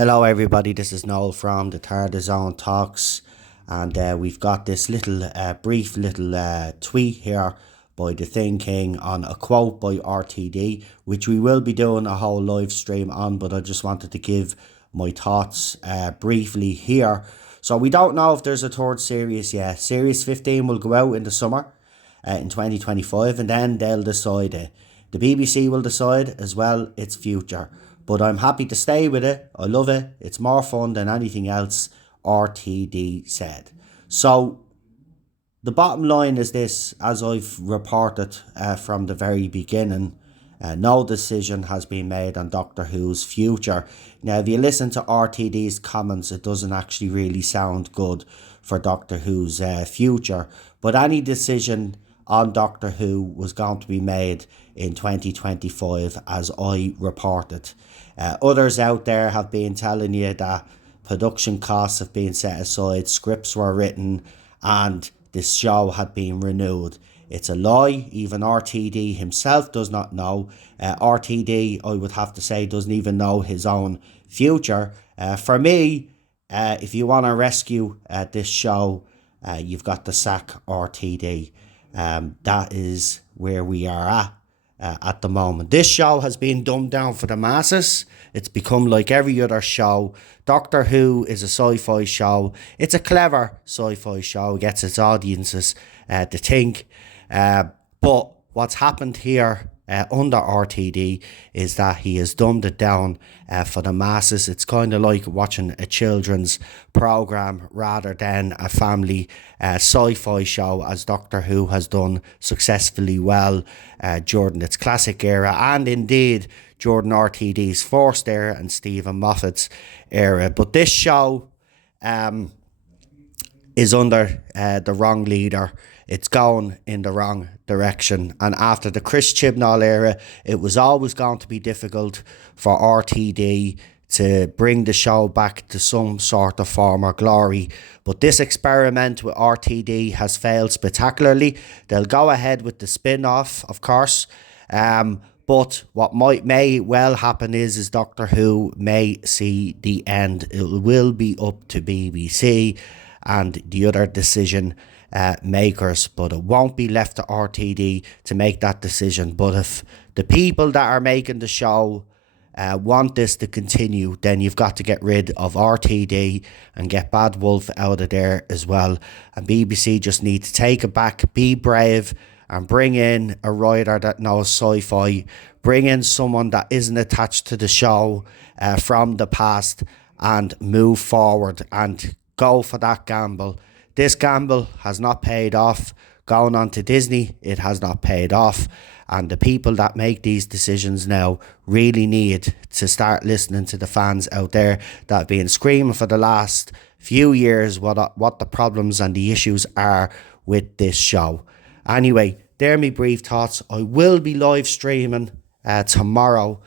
Hello everybody, this is Noel from the Tarda Zone Talks, and we've got this little brief little tweet here by the Thin King on a quote by RTD, which we will be doing a whole live stream on, but I just wanted to give my thoughts briefly here. So we don't know if there's a third series yet. Series 15 will go out in the summer in 2025, and then they'll decide it. The BBC will decide as well its future. But I'm happy to stay with it. I love it. It's more fun than anything else, RTD said. So the bottom line is this: as I've reported from the very beginning, no decision has been made on Doctor Who's future. Now, if you listen to RTD's comments, it doesn't actually really sound good for Doctor Who's future. But any decision on Doctor Who was going to be made in 2025, as I reported. Others out there have been telling you that production costs have been set aside, scripts were written, and this show had been renewed. It's a lie. Even RTD himself does not know. RTD, I would have to say, doesn't even know his own future. For me, if you want to rescue this show, you've got to sack RTD. That is where we are at the moment. This show has been dumbed down for the masses. It's become like every other show. Doctor Who is a sci-fi show. It's a clever sci-fi show. It gets its audiences to think. But what's happened here under RTD is that he has dumbed it down for the masses. It's kind of like watching a children's program rather than a family sci-fi show, as Doctor Who has done successfully well during its classic era, and indeed during RTD's first era and Stephen Moffat's era. But this show is under the wrong leader. It's going in the wrong direction. And after the Chris Chibnall era, it was always going to be difficult for RTD to bring the show back to some sort of former glory. But this experiment with RTD has failed spectacularly. They'll go ahead with the spin-off, of course. But what may well happen is Doctor Who may see the end. It will be up to BBC and the other decision makers, but it won't be left to RTD to make that decision. But if the people that are making the show want this to continue, then you've got to get rid of RTD and get Bad Wolf out of there as well. And BBC just need to take it back, be brave, and bring in a writer that knows sci-fi. Bring in someone that isn't attached to the show from the past, and move forward and go for that gamble. This gamble has not paid off. Going on to Disney, it has not paid off. And the people that make these decisions now really need to start listening to the fans out there that have been screaming for the last few years what the problems and the issues are with this show. Anyway, there are my brief thoughts. I will be live streaming tomorrow.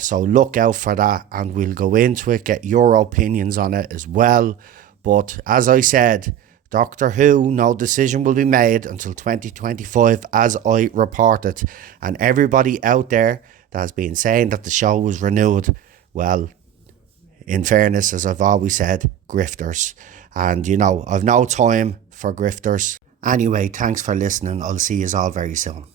So look out for that, and we'll go into it, get your opinions on it as well. But as I said, Doctor Who, no decision will be made until 2025, as I reported. And everybody out there that has been saying that the show was renewed, well, in fairness, as I've always said, grifters. And, you know, I've no time for grifters. Anyway, thanks for listening. I'll see you all very soon.